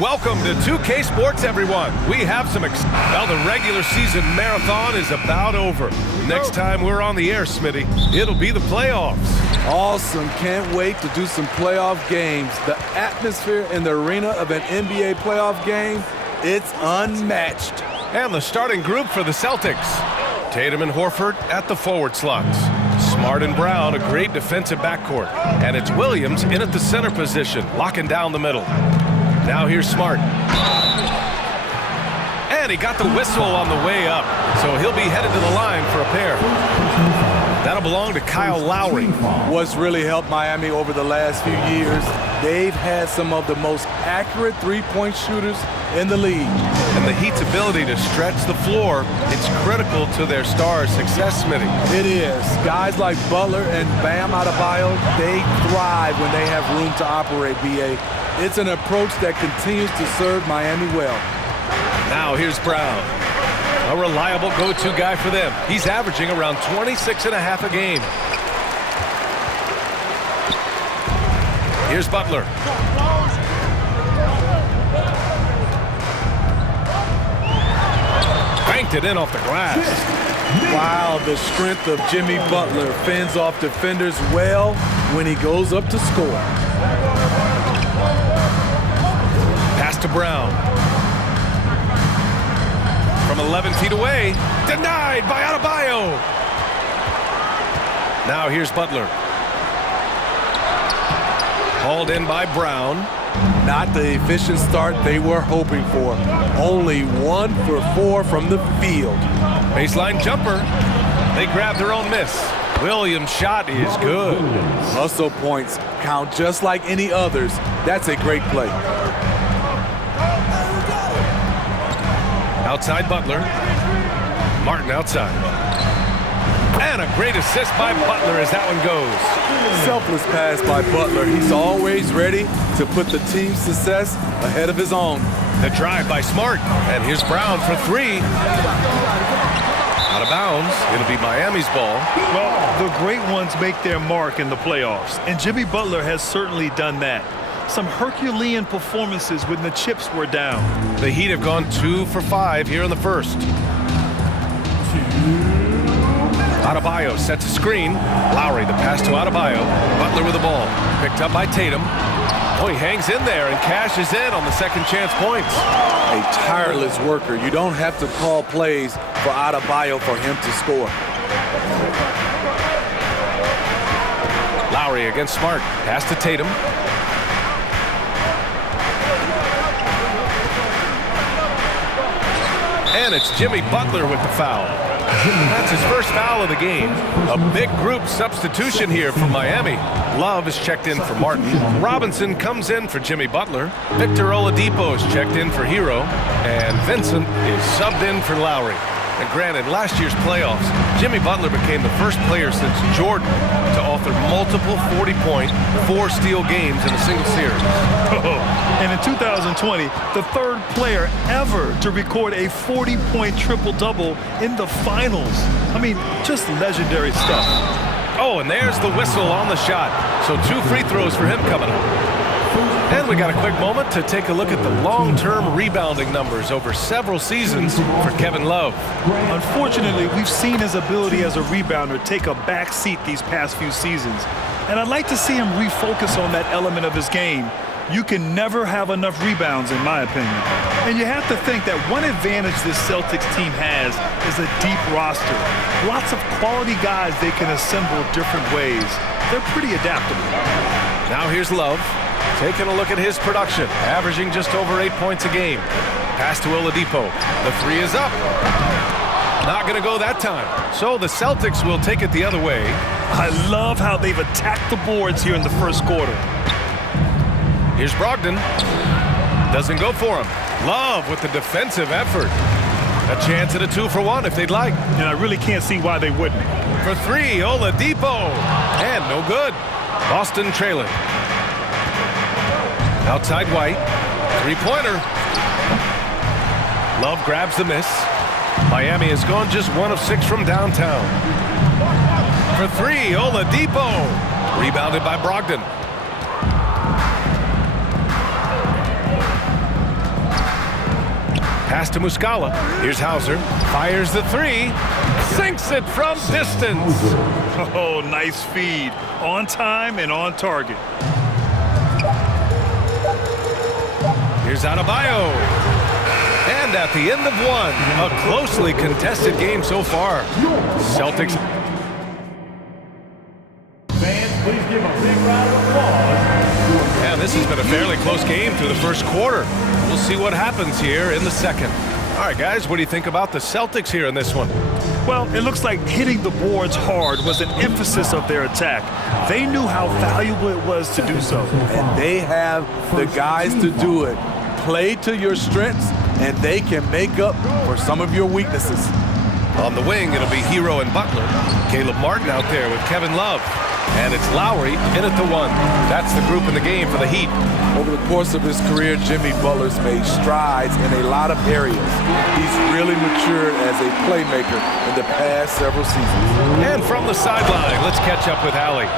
Welcome to 2K Sports, everyone. We have some well, the regular season marathon is about over. Next time we're on the air, Smitty, it'll be the playoffs. Awesome. Can't wait to do some playoff games. The atmosphere in the arena of an NBA playoff game, it's unmatched. And the starting group for the Celtics. Tatum and Horford at the forward slots. Smart and Brown, a great defensive backcourt. And it's Williams in at the center position, locking down the middle. Now here's Smart. And he got the whistle on the way up, so he'll be headed to the line for a pair. That'll belong to Kyle Lowry. What's really helped Miami over the last few years, they've had some of the most accurate three-point shooters in the league. And the Heat's ability to stretch the floor, it's critical to their stars' success, Smitty. It is. Guys like Butler and Bam Adebayo, they thrive when they have room to operate, B.A. It's an approach that continues to serve Miami well. Now here's Brown. A reliable go-to guy for them. He's averaging around 26.5 a game. Here's Butler. Banked it in off the glass. Wow, the strength of Jimmy Butler fends off defenders well when he goes up to score. Pass to Brown. From 11 feet away, denied by Adebayo. Now here's Butler. Hauled in by Brown. Not the efficient start they were hoping for. Only 1 for 4 from the field. Baseline jumper. They grab their own miss. Williams' shot is good. Hustle points count just like any others. That's a great play. Outside Butler. Martin outside. And a great assist by Butler as that one goes. Selfless pass by Butler. He's always ready to put the team's success ahead of his own. The drive by Smart. And here's Brown for 3. Out of bounds. It'll be Miami's ball. Well, the great ones make their mark in the playoffs. And Jimmy Butler has certainly done that. Some Herculean performances when the chips were down. The Heat have gone 2 for 5 here in the first. Adebayo sets a screen. Lowry, the pass to Adebayo. Butler with the ball. Picked up by Tatum. Oh, he hangs in there and cashes in on the second chance points. A tireless worker. You don't have to call plays for Adebayo for him to score. Lowry against Smart. Pass to Tatum. And it's Jimmy Butler with the foul. That's his first foul of the game. A big group substitution here for Miami. Love is checked in for Martin. Robinson comes in for Jimmy Butler. Victor Oladipo is checked in for Hero. And Vincent is subbed in for Lowry. And granted, last year's playoffs, Jimmy Butler became the first player since Jordan to author multiple 40-point, 4-steal games in a single series. And in 2020, the third player ever to record a 40-point triple-double in the finals. I mean, just legendary stuff. Oh, and there's the whistle on the shot. So 2 free throws for him coming up. And we got a quick moment to take a look at the long-term rebounding numbers over several seasons for Kevin Love. Unfortunately, we've seen his ability as a rebounder take a back seat these past few seasons. And I'd like to see him refocus on that element of his game. You can never have enough rebounds, in my opinion. And you have to think that one advantage this Celtics team has is a deep roster. Lots of quality guys they can assemble different ways. They're pretty adaptable. Now here's Love. Taking a look at his production, averaging just over 8 points a game. Pass to Oladipo. The 3 is up. Not going to go that time. So the Celtics will take it the other way. I love how they've attacked the boards here in the first quarter. Here's Brogdon. Doesn't go for him. Love with the defensive effort. A chance at a 2 for 1 if they'd like. And I really can't see why they wouldn't. For 3, Oladipo. And no good. Boston trailing. Outside White. 3-pointer. Love grabs the miss. Miami has gone just 1 of 6 from downtown. For 3, Oladipo. Rebounded by Brogdon. Pass to Muscala. Here's Hauser. Fires the three. Sinks it from distance. Oh, nice feed. On time and on target. Here's Adebayo. And at the end of one, a closely contested game so far. Celtics. Fans, please give a big round of applause. Yeah, this has been a fairly close game through the first quarter. We'll see what happens here in the second. All right, guys, what do you think about the Celtics here in this one? Well, it looks like hitting the boards hard was an emphasis of their attack. They knew how valuable it was to do so. And they have the guys to do it. Play to your strengths, and they can make up for some of your weaknesses. On the wing, it'll be Hero and Butler. Caleb Martin out there with Kevin Love. And it's Lowry in at the one. That's the group in the game for the Heat. Over the course of his career, Jimmy Butler's made strides in a lot of areas. He's really matured as a playmaker in the past several seasons. And from the sideline, let's catch up with Allie.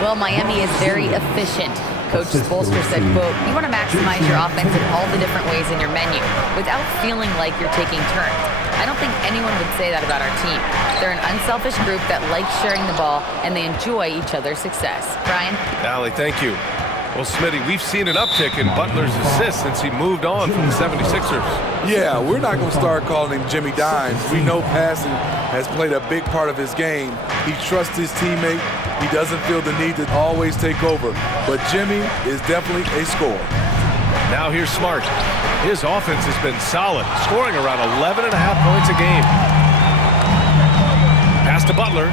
Well, Miami is very efficient. Coach Spoelstra said, quote, "You want to maximize your offense in all the different ways in your menu without feeling like you're taking turns." I don't think anyone would say that about our team. They're an unselfish group that likes sharing the ball, and they enjoy each other's success. Brian? Allie, thank you. Well, Smitty, we've seen an uptick in Butler's assists since he moved on from the 76ers. Yeah, we're not going to start calling him Jimmy Dimes. We know passing has played a big part of his game. He trusts his teammate. He doesn't feel the need to always take over. But Jimmy is definitely a scorer. Now here's Smart. His offense has been solid, scoring around 11.5 points a game. Pass to Butler.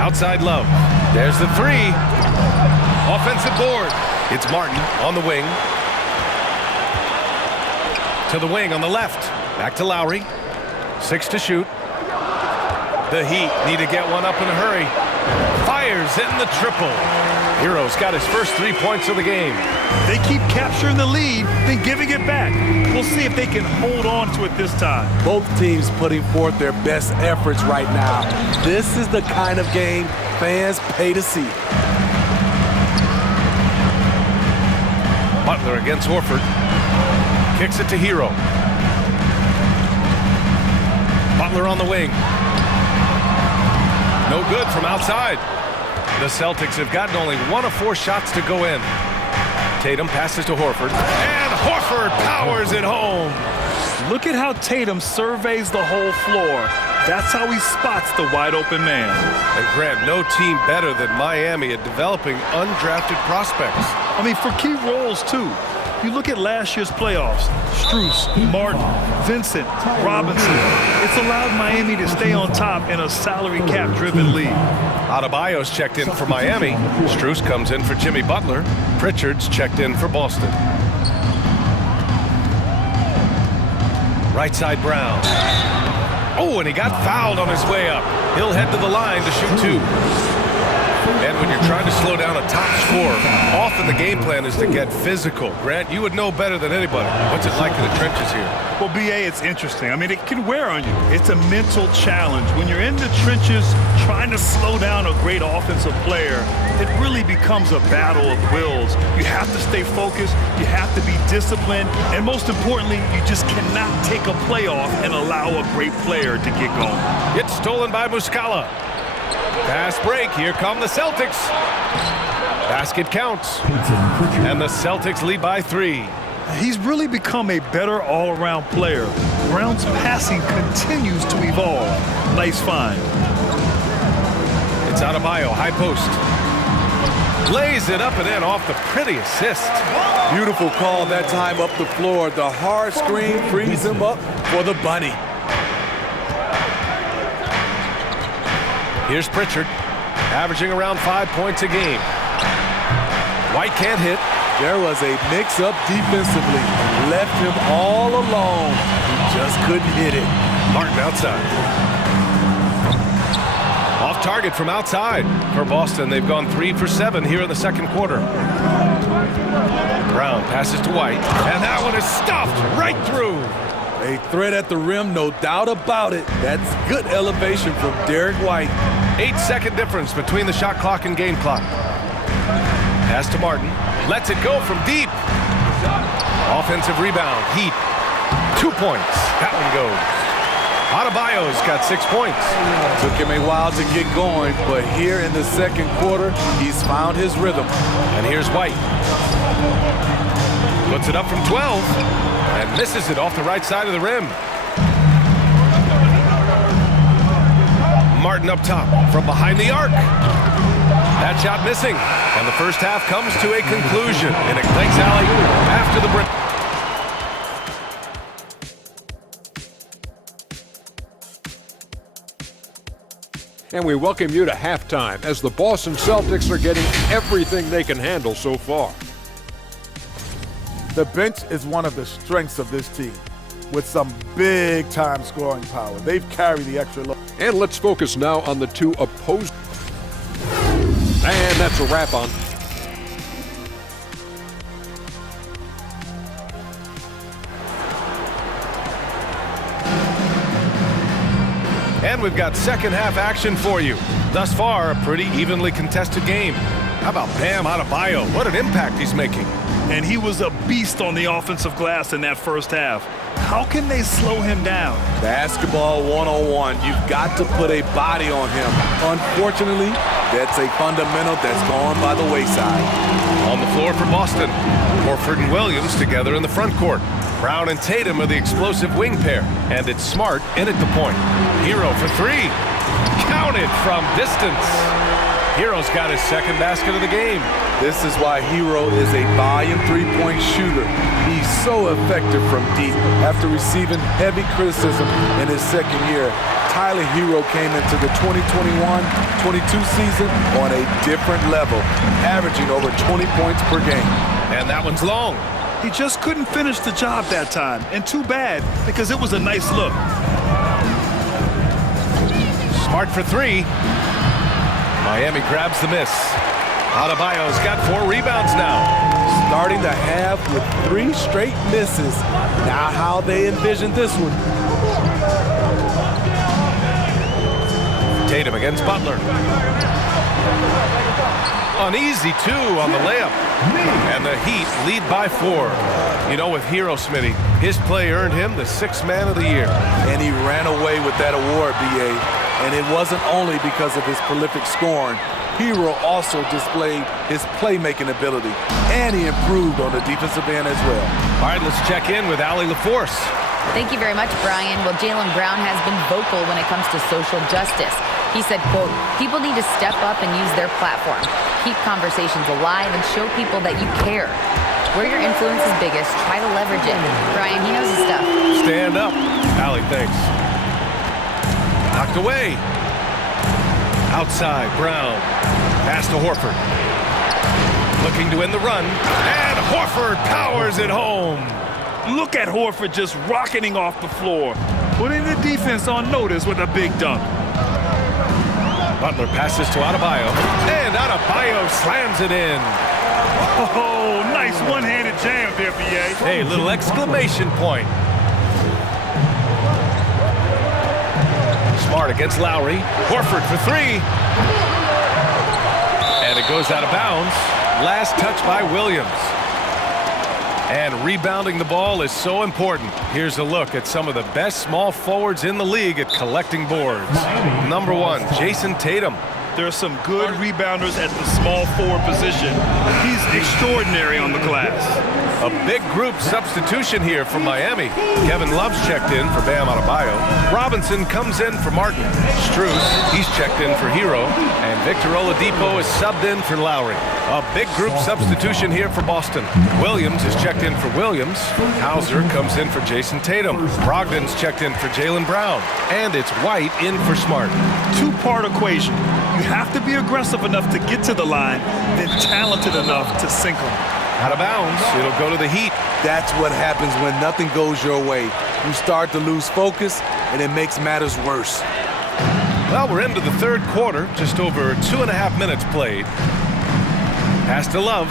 Outside Love. There's the three. Offensive board. It's Martin on the wing. To the wing on the left. Back to Lowry. 6 to shoot. The Heat need to get one up in a hurry. Fires in the triple. Hero's got his first 3 points of the game. They keep capturing the lead, then giving it back. We'll see if they can hold on to it this time. Both teams putting forth their best efforts right now. This is the kind of game fans pay to see. Butler against Horford. Kicks it to Hero. Butler on the wing. No good from outside. The Celtics have gotten only 1 of 4 shots to go in. Tatum passes to Horford. And Horford powers it home. Look at how Tatum surveys the whole floor. That's how he spots the wide open man. And Grant, no team better than Miami at developing undrafted prospects. I mean, for key roles, too. You look at last year's playoffs, Strus, Martin, Vincent, Robinson. It's allowed Miami to stay on top in a salary cap-driven league. Adebayo's checked in for Miami. Strus comes in for Jimmy Butler. Pritchard's checked in for Boston. Right side Brown. Oh, and he got fouled on his way up. He'll head to the line to shoot 2. And when you're trying to slow down a top scorer, often the game plan is to get physical. Grant, you would know better than anybody. What's it like in the trenches here? Well, B.A., it's interesting. I mean, it can wear on you. It's a mental challenge. When you're in the trenches trying to slow down a great offensive player, it really becomes a battle of wills. You have to stay focused. You have to be disciplined. And most importantly, you just cannot take a play off and allow a great player to get going. It's stolen by Muscala. Fast break. Here come the Celtics. Basket counts. And the Celtics lead by 3. He's really become a better all-around player. Brown's passing continues to evolve. Nice find. It's Adebayo, high post. Lays it up and in off the pretty assist. Beautiful call that time up the floor. The hard screen frees him up for the bunny. Here's Pritchard, averaging around 5 points a game. White can't hit. There was a mix-up defensively. Left him all alone. He just couldn't hit it. Martin outside. Off target from outside. For Boston, they've gone 3 for 7 here in the second quarter. Brown passes to White, and that one is stuffed right through. A threat at the rim, no doubt about it. That's good elevation from Derek White. 8-second difference between the shot clock and game clock. Pass to Martin. Lets it go from deep. Offensive rebound. Heat. 2 points. That one goes. Adebayo's got 6 points. Took him a while to get going, but here in the second quarter, he's found his rhythm. And here's White. Puts it up from 12 and misses it off the right side of the rim. Martin up top from behind the arc. That shot missing, and the first half comes to a conclusion in a Thanks alley after the break. And we welcome you to halftime as the Boston Celtics are getting everything they can handle so far. The bench is one of the strengths of this team with some big-time scoring power. They've carried the extra load. And let's focus now on the two opposing. And that's a wrap on. And we've got second half action for you. Thus far, a pretty evenly contested game. How about Bam Adebayo? What an impact he's making. And he was a beast on the offensive glass in that first half. How can they slow him down? Basketball 101. You've got to put a body on him. Unfortunately, that's a fundamental that's gone by the wayside. On the floor for Boston, Horford and Williams together in the front court. Brown and Tatum are the explosive wing pair, and it's Smart in at the point. Hero for three. Counted from distance. Hero's got his second basket of the game. This is why Hero is a volume three-point shooter. He's so effective from deep. After receiving heavy criticism in his second year, Tyler Hero came into the 2021-22 season on a different level, averaging over 20 points per game. And that one's long. He just couldn't finish the job that time, and too bad because it was a nice look. Smart for three. Miami grabs the miss. Adebayo's got 4 rebounds now. Starting the half with 3 straight misses. Now how they envision this one. Tatum against Butler. Uneasy 2 on the layup. And the Heat lead by 4. You know, with Hero Smitty, his play earned him the 6th man of the year. And he ran away with that award, B.A. And it wasn't only because of his prolific scoring. Hero also displayed his playmaking ability, and he improved on the defensive end as well. All right, let's check in with Allie LaForce. Thank you very much, Brian. Well, Jaylen Brown has been vocal when it comes to social justice. He said, quote, "People need to step up and use their platform. Keep conversations alive and show people that you care. Where your influence is biggest, try to leverage it." Brian, he knows his stuff. Stand up. Allie, thanks. Knocked away. Outside, Brown. Pass to Horford. Looking to end the run. And Horford powers it home. Look at Horford just rocketing off the floor, putting the defense on notice with a big dunk. Butler passes to Adebayo. And Adebayo slams it in. Oh, nice one-handed jam there, B.A. Hey, little exclamation point. Smart against Lowry. Horford for 3. And it goes out of bounds. Last touch by Williams. And rebounding the ball is so important. Here's a look at some of the best small forwards in the league at collecting boards. Number 1, Jason Tatum. There are some good rebounders at the small forward position. He's extraordinary on the glass. A big group substitution here from Miami. Kevin Love's checked in for Bam Adebayo. Robinson comes in for Martin. Strus, he's checked in for Hero. And Victor Oladipo is subbed in for Lowry. A big group substitution here for Boston. Williams is checked in for Williams. Hauser comes in for Jason Tatum. Brogdon's checked in for Jaylen Brown. And it's White in for Smart. Two-part equation. You have to be aggressive enough to get to the line, then talented enough to sink them. Out of bounds, it'll go to the Heat. That's what happens when nothing goes your way. You start to lose focus, and it makes matters worse. Well, we're into the third quarter, just over 2.5 minutes played. Pass to Love.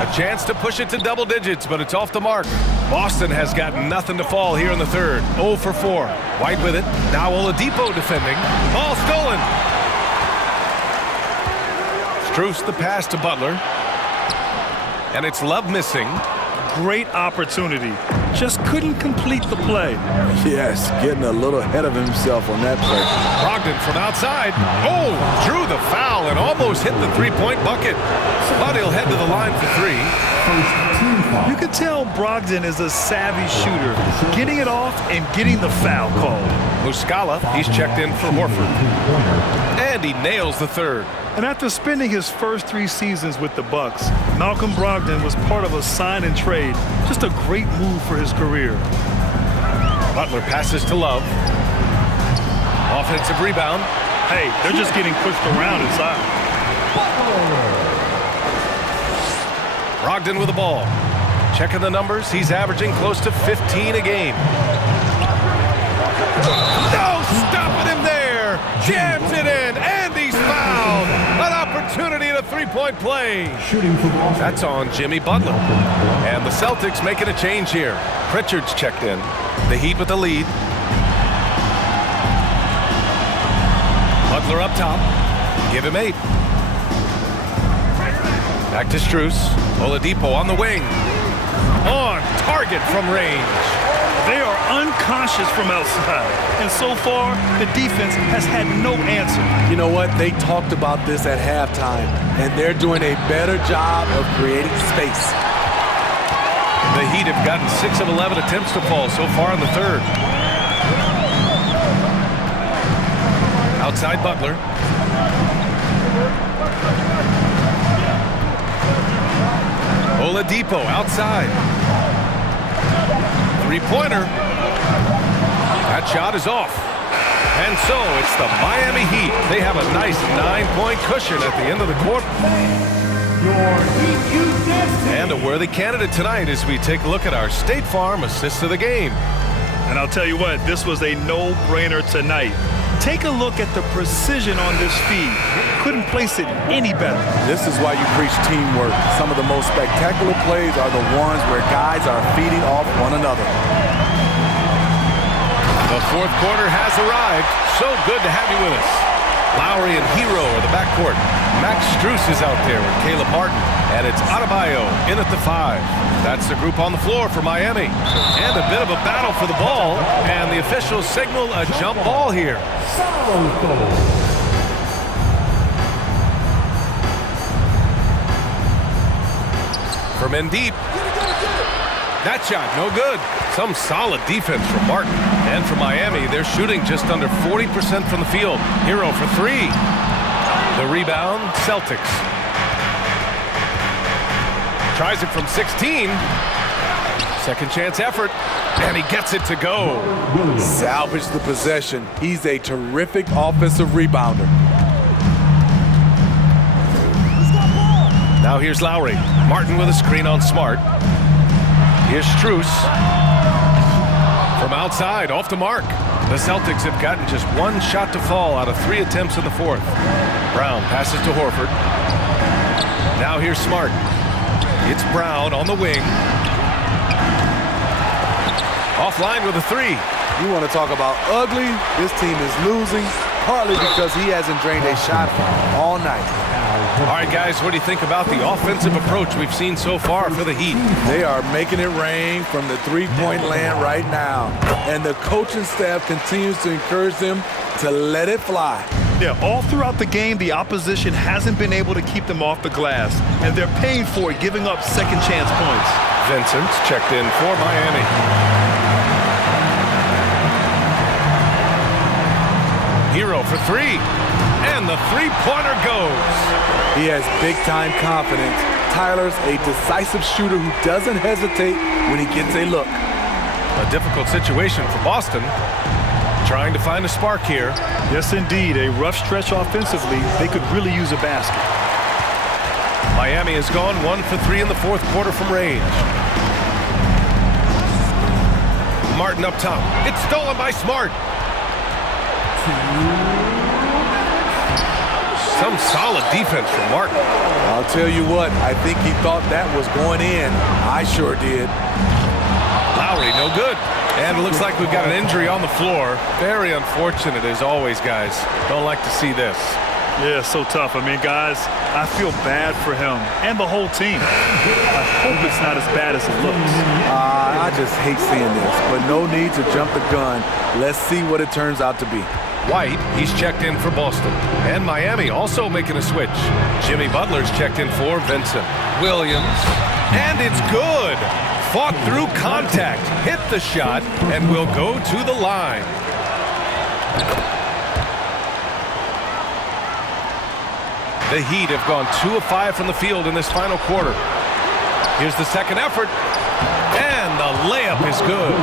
A chance to push it to double digits, but it's off the mark. Boston has got nothing to fall here in the third. 0 for 4. White with it. Now Oladipo defending. Ball stolen. Strus the pass to Butler. And it's Love missing. Great opportunity. Just couldn't complete the play. Yes, getting a little ahead of himself on that play. Brogdon from outside. Oh, drew the foul and almost hit the three-point bucket. But he'll head to the line for three. You can tell Brogdon is a savvy shooter, getting it off and getting the foul called. Muscala, he's checked in for Horford. And he nails the third. And after spending his first 3 seasons with the Bucks, Malcolm Brogdon was part of a sign and trade. Just a great move for his career. Butler passes to Love. Offensive rebound. Hey, they're just getting pushed around inside. Brogdon with the ball. Checking the numbers, he's averaging close to 15 a game. No, stopping him there. Jams it in, and he's fouled. An opportunity in a three-point play. That's on Jimmy Butler. And the Celtics making a change here. Pritchard's checked in. The Heat with the lead. Butler up top. Give him 8. Back to Strus. Oladipo on the wing. On target from range. They are unconscious from outside. And so far, the defense has had no answer. You know what? They talked about this at halftime, and they're doing a better job of creating space. The Heat have gotten 6 of 11 attempts to fall so far in the third. Outside Butler. Oladipo outside. Three-pointer. That shot is off. And so it's the Miami Heat. They have a nice 9-point cushion at the end of the quarter. And a worthy candidate tonight as we take a look at our State Farm assist of the game. And I'll tell you what, this was a no-brainer tonight. Take a look at the precision on this feed. Couldn't place it any better. This is why you preach teamwork. Some of the most spectacular plays are the ones where guys are feeding off one another. The fourth quarter has arrived. So good to have you with us. Lowry and Hero are the backcourt. Max Strus is out there with Caleb Martin. And it's Adebayo in at the 5. That's the group on the floor for Miami. And a bit of a battle for the ball. And the officials signal a jump ball here. From in deep. That shot, no good. Some solid defense from Martin. And for Miami, they're shooting just under 40% from the field. Hero for 3. The rebound, Celtics. Tries it from 16. Second chance effort. And he gets it to go. Salvage the possession. He's a terrific offensive rebounder. Now here's Lowry. Martin with a screen on Smart. Here's Strus. From outside, off the mark. The Celtics have gotten just 1 shot to fall out of 3 attempts in the fourth. Brown passes to Horford. Now here's Smart. It's Brown on the wing. Offline with a 3. You want to talk about ugly? This team is losing, partly because he hasn't drained a shot all night. All right, guys, what do you think about the offensive approach we've seen so far for the Heat? They are making it rain from the three-point land right now. And the coaching staff continues to encourage them to let it fly. Yeah, all throughout the game, the opposition hasn't been able to keep them off the glass. And they're paying for it, giving up second chance points. Vincent's checked in for Miami. Hero for 3. And the three-pointer goes. He has big-time confidence. Tyler's a decisive shooter who doesn't hesitate when he gets a look. A difficult situation for Boston. Trying to find a spark here. Yes, indeed. A rough stretch offensively. They could really use a basket. Miami has gone 1 for 3 in the fourth quarter from range. Martin up top. It's stolen by Smart. Some solid defense from Martin. I'll tell you what, I think he thought that was going in. I sure did. Lowry, no good. And it looks like we've got an injury on the floor. Very unfortunate as always, guys. Don't like to see this. Yeah, so tough. I mean, guys, I feel bad for him and the whole team. I hope it's not as bad as it looks. I just hate seeing this, but no need to jump the gun. Let's see what it turns out to be. White, he's checked in for Boston. And Miami also making a switch. Jimmy Butler's checked in for Vincent. Williams, and it's good. Fought through contact, hit the shot, and will go to the line. The Heat have gone 2 of 5 from the field in this final quarter. Here's the second effort, and the layup is good.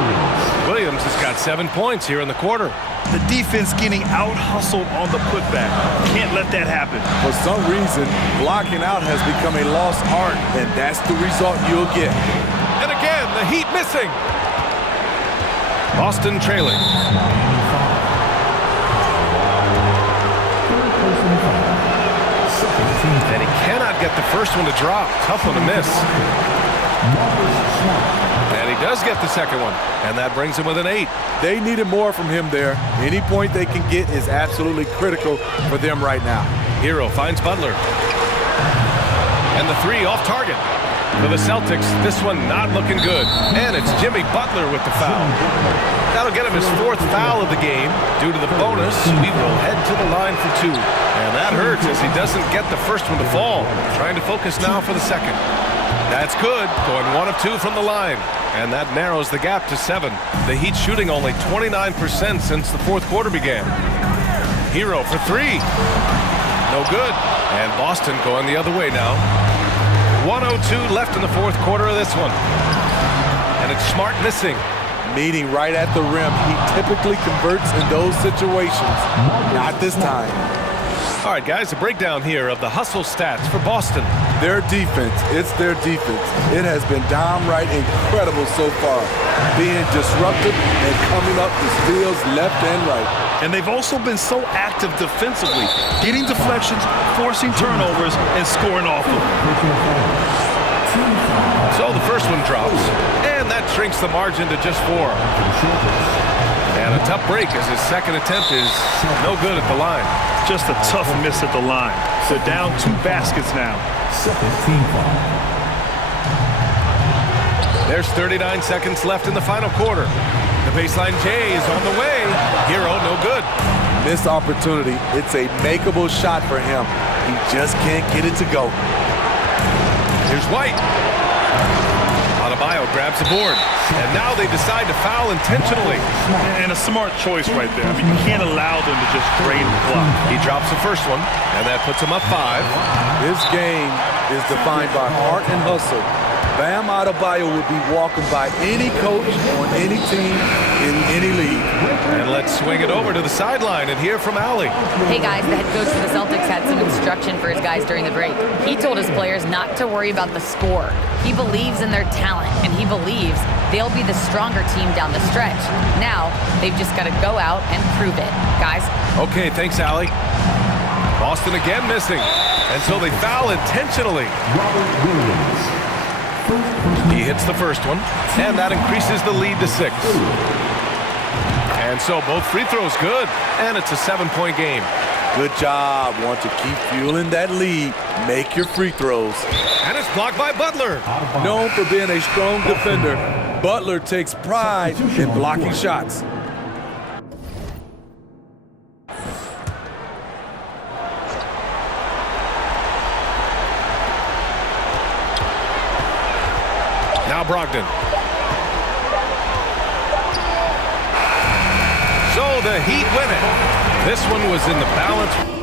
Williams has got 7 points here in the quarter. The defense getting out-hustled on the putback. Can't let that happen. For some reason, blocking out has become a lost art, and that's the result you'll get. And again, the Heat missing. Boston trailing. And he cannot get the first one to drop. Tough one to miss. And he does get the second one. And that brings him with an 8. They needed more from him there. Any point they can get is absolutely critical for them right now. Hero finds Butler. And the 3 off target. For the Celtics, this one not looking good. And it's Jimmy Butler with the foul. That'll get him his 4th foul of the game. Due to the bonus, we will head to the line for 2. And that hurts as he doesn't get the first one to fall. Trying to focus now for the second. That's good, going 1 of 2 from the line. And that narrows the gap to 7. The Heat shooting only 29% since the 4th quarter began. Hero for 3. No good. And Boston going the other way now. 1:02 left in the 4th quarter of this one. And it's Smart missing. Meeting right at the rim. He typically converts in those situations. Not this time. All right, guys, a breakdown here of the hustle stats for Boston. Their defense, it's their defense. It has been downright incredible so far. Being disruptive and coming up the steals left and right. And they've also been so active defensively, getting deflections, forcing turnovers, and scoring off of them. So the first one drops, and that shrinks the margin to just 4. And a tough break as his second attempt is no good at the line. Just a tough miss at the line. They're down 2 baskets now. There's 39 seconds left in the final quarter. The baseline J is on the way. Hero, no good. Missed opportunity. It's a makeable shot for him. He just can't get it to go. Here's White. Adebayo grabs the board. And now they decide to foul intentionally. And a smart choice right there. I mean, you can't allow them to just drain the clock. He drops the first one, and that puts him up 5. This game is defined by heart and hustle. Bam Adebayo would be welcomed by any coach on any team in any league. And let's swing it over to the sideline and hear from Allie. Hey guys, the head coach of the Celtics had some instruction for his guys during the break. He told his players not to worry about the score. He believes in their talent, and he believes they'll be the stronger team down the stretch. Now, they've just got to go out and prove it. Guys? Okay, thanks, Allie. Boston again missing. And so they foul intentionally. He hits the first one, and that increases the lead to 6. And so both free throws good, and it's a 7-point game. Good job. Want to keep fueling that lead. Make your free throws. And it's blocked by Butler. Known for being a strong defender, Butler takes pride in blocking shots. Now Brogdon. So the Heat win it. This one was in the balance.